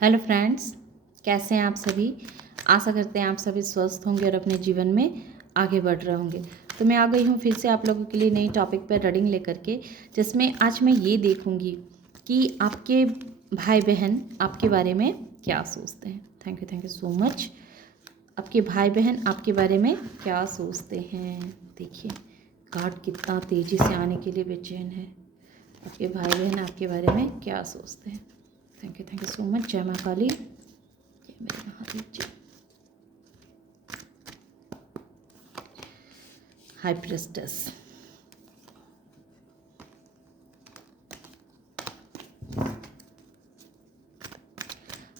Hello friends, कैसे हैं आप सभी। आशा करते हैं आप सभी स्वस्थ होंगे और अपने जीवन में आगे बढ़ रहे होंगे। तो मैं आ गई हूँ फिर से आप लोगों के लिए नई टॉपिक पर रीडिंग लेकर के, जिसमें आज मैं ये देखूँगी कि आपके भाई बहन आपके बारे में क्या सोचते हैं। Thank you so much. आपके भाई बहन आपके बारे में क्या सोचते हैं। देखिए कार्ड कितना तेज़ी से आने के लिए बेचैन है। आपके भाई बहन आपके बारे में क्या सोचते हैं। Thank you so much. जय माँ काली, जय मेरे महादेव जी। हाई प्रेस्टेस,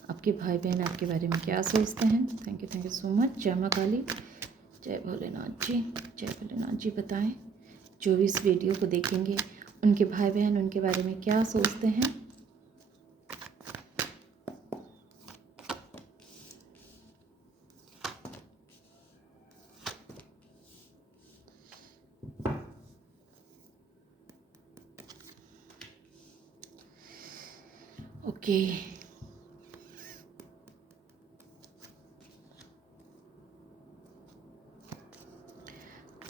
आपके भाई बहन आपके बारे में क्या सोचते हैं। Thank you so much. जय माँ काली, जय भोलेनाथ जी, जय भोलेनाथ जी। बताएं जो भी इस वीडियो को देखेंगे उनके भाई बहन उनके बारे में क्या सोचते हैं। ओके,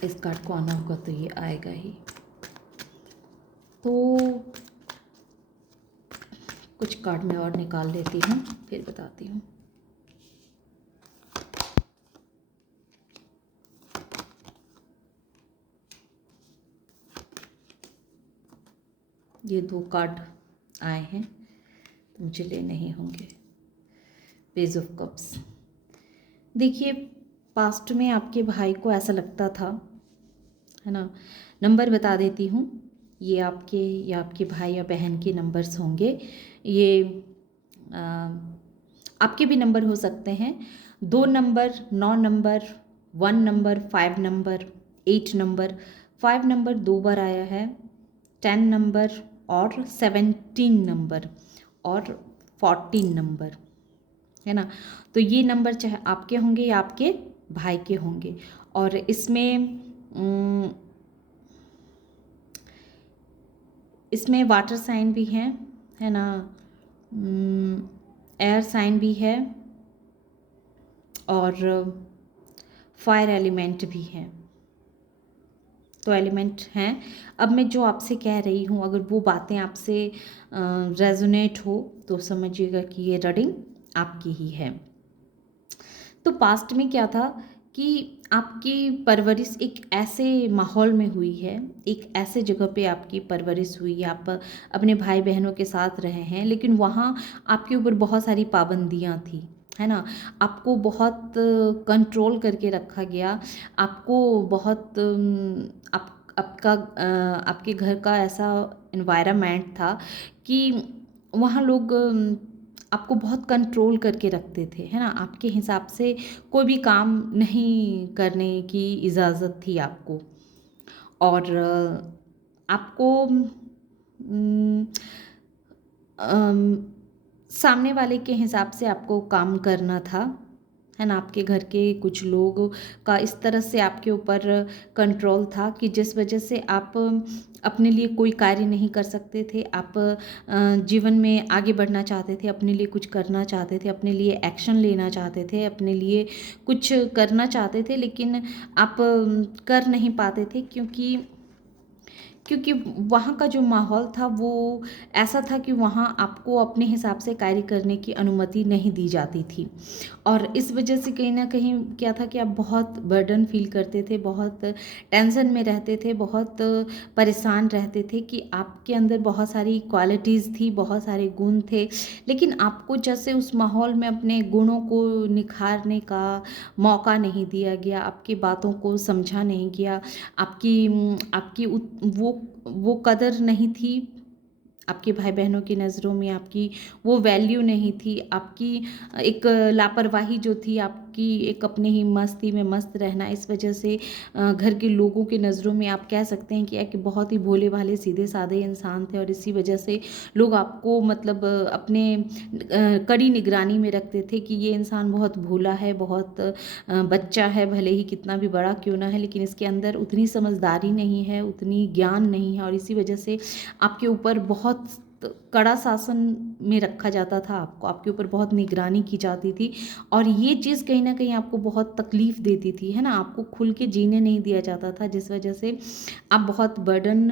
इस कार्ड को आना होगा तो ये आएगा ही। तो कुछ कार्ड मैं और निकाल लेती हूँ, फिर बताती हूँ। ये 2 कार्ड आए हैं तो मुझे लेने ही होंगे। Page of cups. देखिए पास्ट में आपके भाई को ऐसा लगता था, है ना। नंबर बता देती हूँ, ये आपके या आपके भाई या बहन के नंबर्स होंगे। ये आपके भी नंबर हो सकते हैं। 2 number, 9 number, 1 number, 5 number, 8 number. 5 number 2 बार आया है, 10 नंबर और 17 नंबर और 14 नंबर, है ना। तो ये नंबर चाहे आपके होंगे या आपके भाई के होंगे। और इसमें वाटर साइन भी है ना, एयर साइन भी है और फायर एलिमेंट भी है। तो एलिमेंट हैं। अब मैं जो आपसे कह रही हूँ अगर वो बातें आपसे रेजोनेट हो तो समझिएगा कि ये रीडिंग आपकी ही है। तो पास्ट में क्या था कि आपकी परवरिश एक ऐसे माहौल में हुई है, एक ऐसे जगह पे आपकी परवरिश हुई है। आप अपने भाई बहनों के साथ रहे हैं, लेकिन वहाँ आपके ऊपर बहुत सारी पाबंदियाँ थी, है ना। आपको बहुत कंट्रोल करके रखा गया। आपको बहुत आपके घर का ऐसा एनवायरनमेंट था कि वहाँ लोग आपको बहुत कंट्रोल करके रखते थे, है ना। आपके हिसाब से कोई भी काम नहीं करने की इजाज़त थी आपको। और आपको सामने वाले के हिसाब से आपको काम करना था, है ना। आपके घर के कुछ लोगों का इस तरह से आपके ऊपर कंट्रोल था कि जिस वजह से आप अपने लिए कोई कार्य नहीं कर सकते थे। आप जीवन में आगे बढ़ना चाहते थे, अपने लिए कुछ करना चाहते थे, अपने लिए एक्शन लेना चाहते थे, अपने लिए कुछ करना चाहते थे, लेकिन आप कर नहीं पाते थे क्योंकि वहाँ का जो माहौल था वो ऐसा था कि वहाँ आपको अपने हिसाब से कार्य करने की अनुमति नहीं दी जाती थी। और इस वजह से कहीं ना कहीं क्या था कि आप बहुत बर्डन फील करते थे, बहुत टेंशन में रहते थे, बहुत परेशान रहते थे कि आपके अंदर बहुत सारी क्वालिटीज़ थी, बहुत सारे गुण थे, लेकिन आपको जैसे उस माहौल में अपने गुणों को निखारने का मौका नहीं दिया गया, आपकी बातों को समझा नहीं गया, आपकी आपकी वो कदर नहीं थी। आपके भाई बहनों की नज़रों में आपकी वो वैल्यू नहीं थी। आपकी एक लापरवाही जो थी, आपकी एक अपने ही मस्ती में मस्त रहना, इस वजह से घर के लोगों की नज़रों में आप कह सकते हैं कि बहुत ही भोले भाले सीधे साधे इंसान थे। और इसी वजह से लोग आपको मतलब अपने कड़ी निगरानी में रखते थे कि ये इंसान बहुत भोला है, बहुत बच्चा है, भले ही कितना भी बड़ा क्यों ना है, लेकिन इसके अंदर उतनी समझदारी नहीं है, उतनी ज्ञान नहीं है। और इसी वजह से आपके ऊपर बहुत कड़ा शासन में रखा जाता था आपको, आपके ऊपर बहुत निगरानी की जाती थी और ये चीज़ कहीं न कहीं आपको बहुत तकलीफ़ देती थी, है ना? आपको खुल के जीने नहीं दिया जाता था, जिस वजह से आप बहुत बर्डन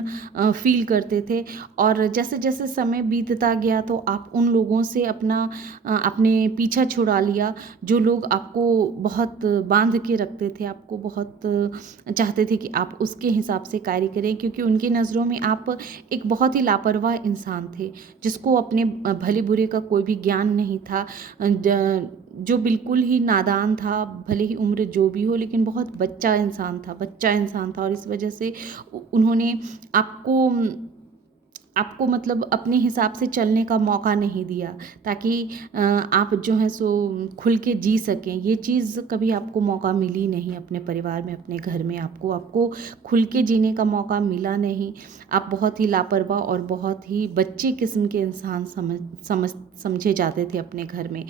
फ़ील करते थे और जैसे-जैसे समय बीतता गया तो आप उन लोगों से आपने पीछा छुड़ा लिया, जो लोग आपको बहुत बाँध के रखते थे, आपको बहुत चाहते थे कि आप उसके हिसाब से कार्य करें क्योंकि उनकी नज़रों में आप एक बहुत ही लापरवाह इंसान थे, जिसको अपने भले-बुरे का कोई भी ज्ञान नहीं था। जो बिल्कुल ही नादान था, भले ही उम्र जो भी हो लेकिन बहुत बच्चा इंसान था और इस वजह से उन्होंने आपको आपको मतलब अपने हिसाब से चलने का मौका नहीं दिया ताकि आप जो है सो खुल के जी सकें। ये चीज़ कभी आपको मौका मिली नहीं अपने परिवार में, अपने घर में आपको खुल के जीने का मौका मिला नहीं। आप बहुत ही लापरवाह और बहुत ही बच्चे किस्म के इंसान समझे जाते थे अपने घर में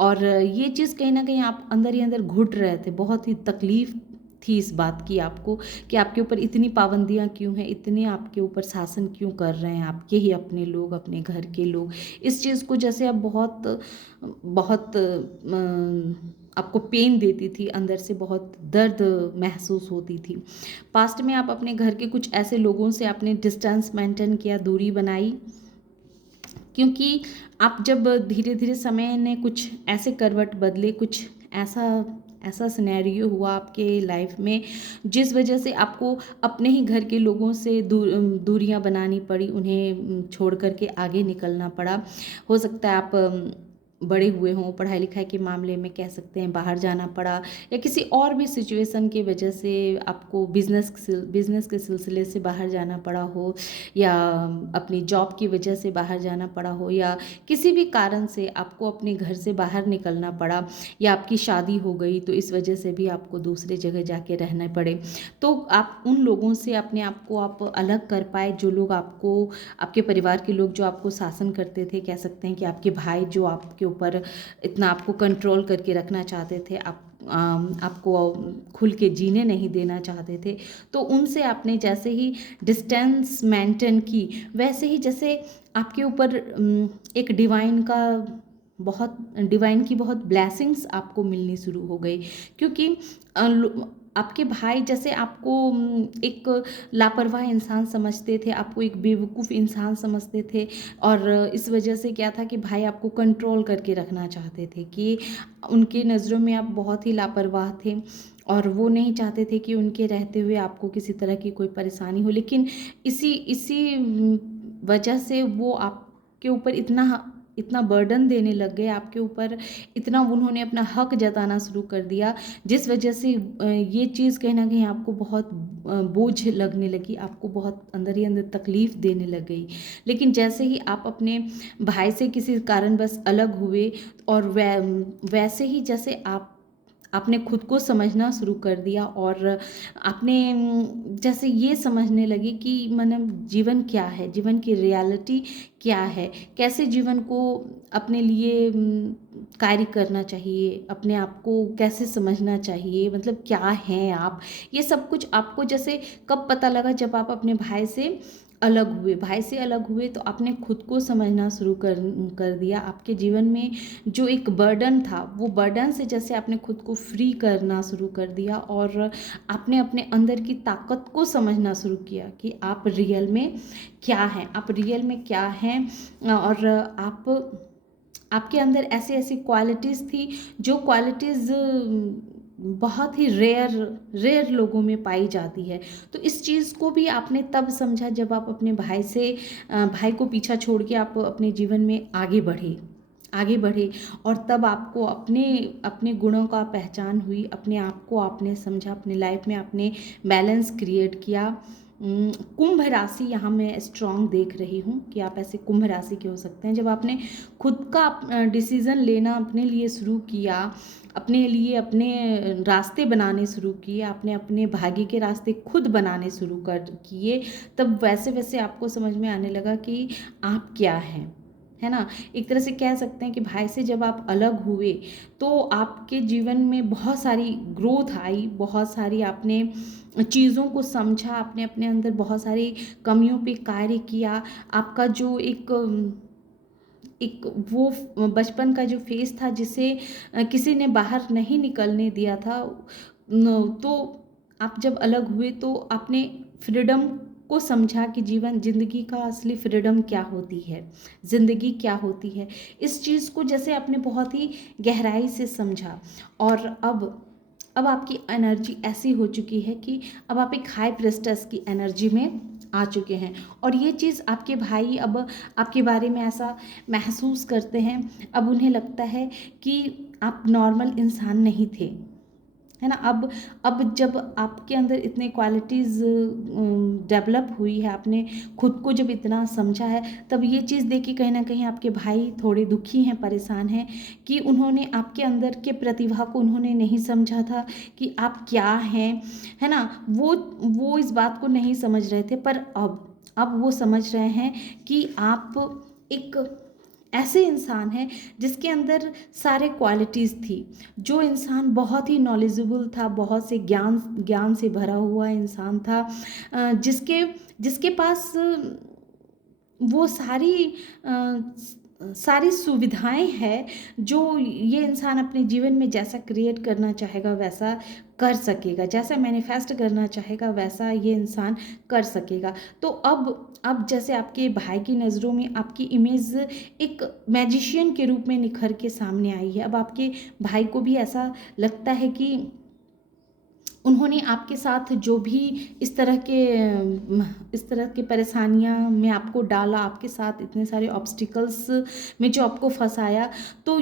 और ये चीज़ कहीं न कहीं आप अंदर ही अंदर घुट रहे थे। बहुत ही तकलीफ़ थी इस बात की आपको कि आपके ऊपर इतनी पाबंदियाँ क्यों हैं, इतने आपके ऊपर शासन क्यों कर रहे हैं आपके ही अपने लोग, अपने घर के लोग। इस चीज़ को जैसे आप बहुत बहुत आपको पेन देती थी, अंदर से बहुत दर्द महसूस होती थी। पास्ट में आप अपने घर के कुछ ऐसे लोगों से आपने डिस्टेंस मेंटेन किया, दूरी बनाई क्योंकि आप जब धीरे-धीरे समय ने कुछ ऐसे करवट बदले, कुछ ऐसा ऐसा सिनेरियो हुआ आपके लाइफ में जिस वजह से आपको अपने ही घर के लोगों से दूरियां बनानी पड़ी, उन्हें छोड़ कर के आगे निकलना पड़ा। हो सकता है आप बड़े हुए हों, पढ़ाई लिखाई के मामले में कह सकते हैं बाहर जाना पड़ा या किसी और भी सिचुएशन की वजह से आपको बिजनेस के सिलसिले से बाहर जाना पड़ा हो या अपनी जॉब की वजह से बाहर जाना पड़ा हो या किसी भी कारण से आपको अपने घर से बाहर निकलना पड़ा या आपकी शादी हो गई तो इस वजह से भी आपको दूसरी जगह जाके रहना पड़े। तो आप उन लोगों से अपने आप को आप अलग कर पाए जो लोग आपको, आपके परिवार के लोग जो आपको शासन करते थे, कह सकते हैं कि आपके भाई जो आपके ऊपर इतना आपको कंट्रोल करके रखना चाहते थे, आपको खुल के जीने नहीं देना चाहते थे। तो उनसे आपने जैसे ही डिस्टेंस मेंटेन की, वैसे ही जैसे आपके ऊपर एक डिवाइन की बहुत ब्लेसिंग्स आपको मिलनी शुरू हो गई क्योंकि आपके भाई जैसे आपको एक लापरवाह इंसान समझते थे, आपको एक बेवकूफ़ इंसान समझते थे और इस वजह से क्या था कि भाई आपको कंट्रोल करके रखना चाहते थे कि उनके नज़रों में आप बहुत ही लापरवाह थे और वो नहीं चाहते थे कि उनके रहते हुए आपको किसी तरह की कोई परेशानी हो। लेकिन इसी इसी वजह से वो आपके ऊपर इतना इतना बर्डन देने लग गए आपके ऊपर, इतना उन्होंने अपना हक जताना शुरू कर दिया जिस वजह से ये चीज़ कहीं ना कहीं आपको बहुत बोझ लगने लगी, आपको बहुत अंदर ही अंदर तकलीफ़ देने लग गई। लेकिन जैसे ही आप अपने भाई से किसी कारणवश अलग हुए और वैसे ही जैसे आपने खुद को समझना शुरू कर दिया और आपने जैसे ये समझने लगे कि मतलब जीवन क्या है, जीवन की रियलिटी क्या है, कैसे जीवन को अपने लिए कार्य करना चाहिए, अपने आप को कैसे समझना चाहिए, मतलब क्या हैं आप, ये सब कुछ आपको जैसे कब पता लगा जब आप अपने भाई से अलग हुए तो आपने खुद को समझना शुरू कर दिया। आपके जीवन में जो एक बर्डन था वो बर्डन से जैसे आपने खुद को फ्री करना शुरू कर दिया और आपने अपने अंदर की ताकत को समझना शुरू किया कि आप रियल में क्या हैं और आपके अंदर ऐसी ऐसी क्वालिटीज़ थी जो क्वालिटीज़ बहुत ही रेयर लोगों में पाई जाती है। तो इस चीज़ को भी आपने तब समझा जब आप अपने भाई को पीछा छोड़ के आप अपने जीवन में आगे बढ़े और तब आपको अपने अपने गुणों का पहचान हुई, अपने आप को आपने समझा, अपने लाइफ में आपने बैलेंस क्रिएट किया। कुंभ राशि यहाँ मैं स्ट्रॉन्ग देख रही हूँ कि आप ऐसे कुंभ राशि के हो सकते हैं जब आपने खुद का डिसीज़न लेना अपने लिए शुरू किया, अपने लिए अपने रास्ते बनाने शुरू किए, आपने अपने भाग्य के रास्ते खुद बनाने शुरू कर किए, तब वैसे वैसे आपको समझ में आने लगा कि आप क्या हैं, है ना। एक तरह से कह सकते हैं कि भाई से जब आप अलग हुए तो आपके जीवन में बहुत सारी ग्रोथ आई, बहुत सारी आपने चीज़ों को समझा, आपने अपने अंदर बहुत सारी कमियों पे कार्य किया। आपका जो एक एक वो बचपन का जो फेज़ था जिसे किसी ने बाहर नहीं निकलने दिया था, तो आप जब अलग हुए तो आपने फ्रीडम को समझा कि जीवन ज़िंदगी का असली फ्रीडम क्या होती है, ज़िंदगी क्या होती है। इस चीज़ को जैसे आपने बहुत ही गहराई से समझा, और अब आपकी एनर्जी ऐसी हो चुकी है कि अब आप एक हाई प्रेस्टेस की एनर्जी में आ चुके हैं। और ये चीज़ आपके भाई अब आपके बारे में ऐसा महसूस करते हैं, अब उन्हें लगता है कि आप नॉर्मल इंसान नहीं थे, है ना। अब जब आपके अंदर इतने क्वालिटीज़ डेवलप हुई है, आपने खुद को जब इतना समझा है, तब ये चीज़ देख के कहीं ना कहीं आपके भाई थोड़े दुखी हैं, परेशान हैं कि उन्होंने आपके अंदर के प्रतिभा को उन्होंने नहीं समझा था कि आप क्या हैं, है ना। वो इस बात को नहीं समझ रहे थे, पर अब वो समझ रहे हैं कि आप एक ऐसे इंसान हैं जिसके अंदर सारे क्वालिटीज़ थी। जो इंसान बहुत ही नॉलेजेबल था, बहुत से ज्ञान ज्ञान से भरा हुआ इंसान था, जिसके जिसके पास वो सारी सुविधाएं हैं, जो ये इंसान अपने जीवन में जैसा क्रिएट करना चाहेगा वैसा कर सकेगा, जैसा मैनिफेस्ट करना चाहेगा वैसा ये इंसान कर सकेगा। तो अब जैसे आपके भाई की नज़रों में आपकी इमेज एक मैजिशियन के रूप में निखर के सामने आई है। अब आपके भाई को भी ऐसा लगता है कि उन्होंने आपके साथ जो भी इस तरह के परेशानियां में आपको डाला, आपके साथ इतने सारे ऑब्स्टिकल्स में जो आपको फंसाया, तो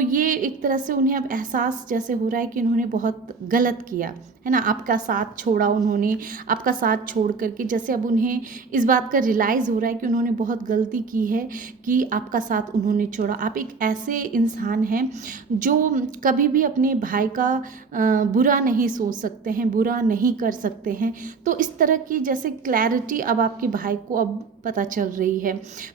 ये एक तरह से उन्हें अब एहसास जैसे हो रहा है कि उन्होंने बहुत गलत किया, है ना। आपका साथ छोड़ा उन्होंने, आपका साथ छोड़ करके जैसे अब उन्हें इस बात का रियलाइज़ हो रहा है कि उन्होंने बहुत गलती की है कि आपका साथ उन्होंने छोड़ा। आप एक ऐसे इंसान हैं जो कभी भी अपने भाई का बुरा नहीं सोच सकते हैं, बुरा नहीं कर सकते हैं। तो इस तरह की जैसे क्लैरिटी अब आपके भाई को अब पता चल रही है।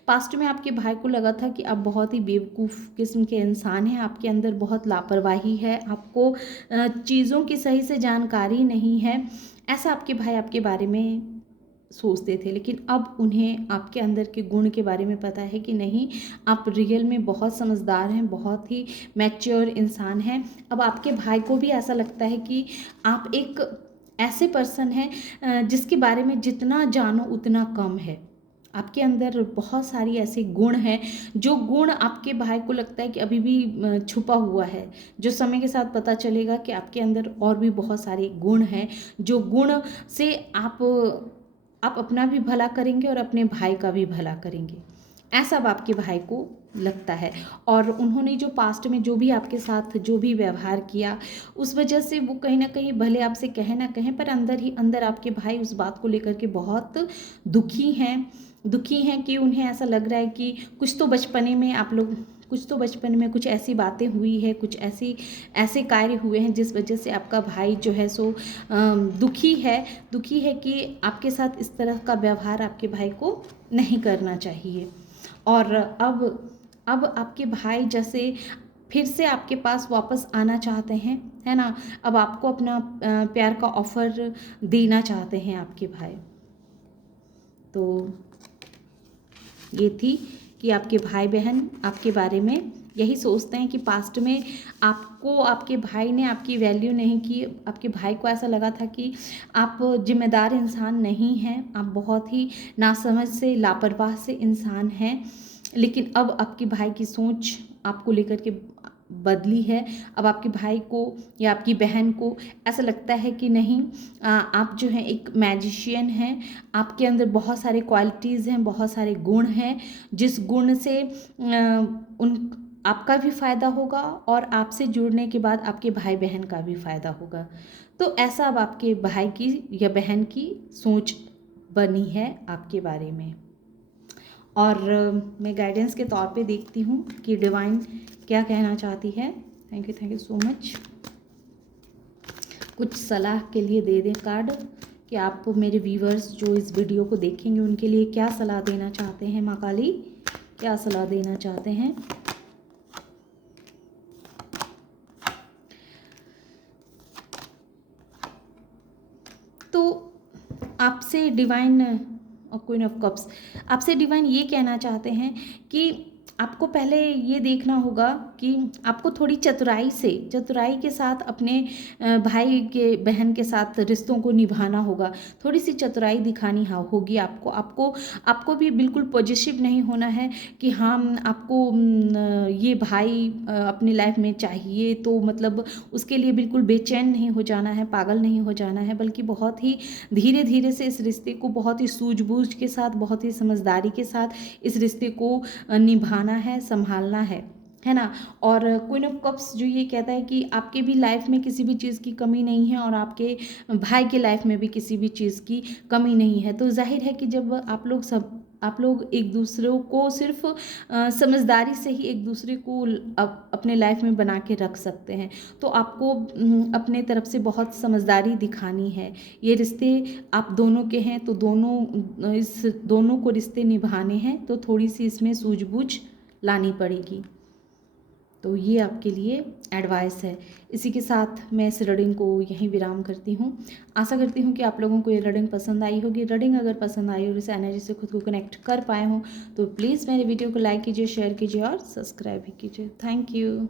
पास्ट में आपके भाई को लगा था कि आप बहुत ही बेवकूफ़ किस्म के इंसान हैं, आपके अंदर बहुत लापरवाही है, आपको चीज़ों की सही से जानकारी नहीं है, ऐसा आपके भाई आपके बारे में सोचते थे। लेकिन अब उन्हें आपके अंदर के गुण के बारे में पता है कि नहीं, आप रियल में बहुत समझदार हैं, बहुत ही मैच्योर इंसान हैं। अब आपके भाई को भी ऐसा लगता है कि आप एक ऐसे पर्सन हैं जिसके बारे में जितना जानो उतना कम है। आपके अंदर बहुत सारी ऐसे गुण हैं, जो गुण आपके भाई को लगता है कि अभी भी छुपा हुआ है, जो समय के साथ पता चलेगा कि आपके अंदर और भी बहुत सारे गुण हैं, जो गुण से आप अपना भी भला करेंगे और अपने भाई का भी भला करेंगे, ऐसा अब आपके भाई को लगता है। और उन्होंने जो पास्ट में जो भी आपके साथ जो भी व्यवहार किया, उस वजह से वो कहीं ना कहीं भले आपसे कहे ना कहें, पर अंदर ही अंदर आपके भाई उस बात को लेकर के बहुत दुखी हैं कि उन्हें ऐसा लग रहा है कि कुछ तो बचपन में कुछ ऐसी बातें हुई है, कुछ ऐसे कार्य हुए हैं जिस वजह से आपका भाई जो है सो दुखी है कि आपके साथ इस तरह का व्यवहार आपके भाई को नहीं करना चाहिए। और अब आपके भाई जैसे फिर से आपके पास वापस आना चाहते हैं, है ना। अब आपको अपना प्यार का ऑफ़र देना चाहते हैं आपके भाई। तो ये थी कि आपके भाई बहन आपके बारे में यही सोचते हैं कि पास्ट में आपको आपके भाई ने आपकी वैल्यू नहीं की। आपके भाई को ऐसा लगा था कि आप जिम्मेदार इंसान नहीं हैं, आप बहुत ही नासमझ से लापरवाह से इंसान हैं। लेकिन अब आपके भाई की सोच आपको लेकर के बदली है। अब आपके भाई को या आपकी बहन को ऐसा लगता है कि नहीं, आप जो हैं एक मैजिशियन हैं, आपके अंदर बहुत सारे क्वालिटीज़ हैं, बहुत सारे गुण हैं, जिस गुण से उन आपका भी फ़ायदा होगा और आपसे जुड़ने के बाद आपके भाई बहन का भी फ़ायदा होगा। तो ऐसा अब आपके भाई की या बहन की सोच बनी है आपके बारे में। और मैं गाइडेंस के तौर पे देखती हूँ कि डिवाइन क्या कहना चाहती है। Thank you so much. कुछ सलाह के लिए दे दें कार्ड कि आप मेरे व्यूवर्स जो इस वीडियो को देखेंगे उनके लिए क्या सलाह देना चाहते हैं। माँ काली क्या सलाह देना चाहते हैं। तो आपसे डिवाइन और क्वीन ऑफ कप्स, आपसे डिवाइन ये कहना चाहते हैं कि आपको पहले ये देखना होगा कि आपको थोड़ी चतुराई के साथ अपने भाई के बहन के साथ रिश्तों को निभाना होगा। थोड़ी सी चतुराई दिखानी होगी आपको आपको आपको भी बिल्कुल पॉजिटिव नहीं होना है कि हाँ आपको ये भाई अपनी लाइफ में चाहिए, तो मतलब उसके लिए बिल्कुल बेचैन नहीं हो जाना है, पागल नहीं हो जाना है, बल्कि बहुत ही धीरे धीरे से इस रिश्ते को बहुत ही सूझबूझ के साथ, बहुत ही समझदारी के साथ इस रिश्ते को निभाना है, संभालना है ना। और क्वीन ऑफ कप्स जो ये कहता है कि आपके भी लाइफ में किसी भी चीज़ की कमी नहीं है और आपके भाई के लाइफ में भी किसी भी चीज़ की कमी नहीं है। तो जाहिर है कि जब आप लोग एक दूसरे को सिर्फ समझदारी से ही एक दूसरे को अपने लाइफ में बना के रख सकते हैं। तो आपको अपने तरफ से बहुत समझदारी दिखानी है। ये रिश्ते आप दोनों के हैं, तो दोनों को रिश्ते निभाने हैं, तो थोड़ी सी इसमें सूझबूझ लानी पड़ेगी। तो ये आपके लिए एडवाइस है। इसी के साथ मैं इस रीडिंग को यहीं विराम करती हूँ। आशा करती हूँ कि आप लोगों को ये रीडिंग पसंद आई होगी। रीडिंग अगर पसंद आई और इस एनर्जी से खुद को कनेक्ट कर पाए हों तो प्लीज़ मेरे वीडियो को लाइक कीजिए, शेयर कीजिए और सब्सक्राइब भी कीजिए। Thank you.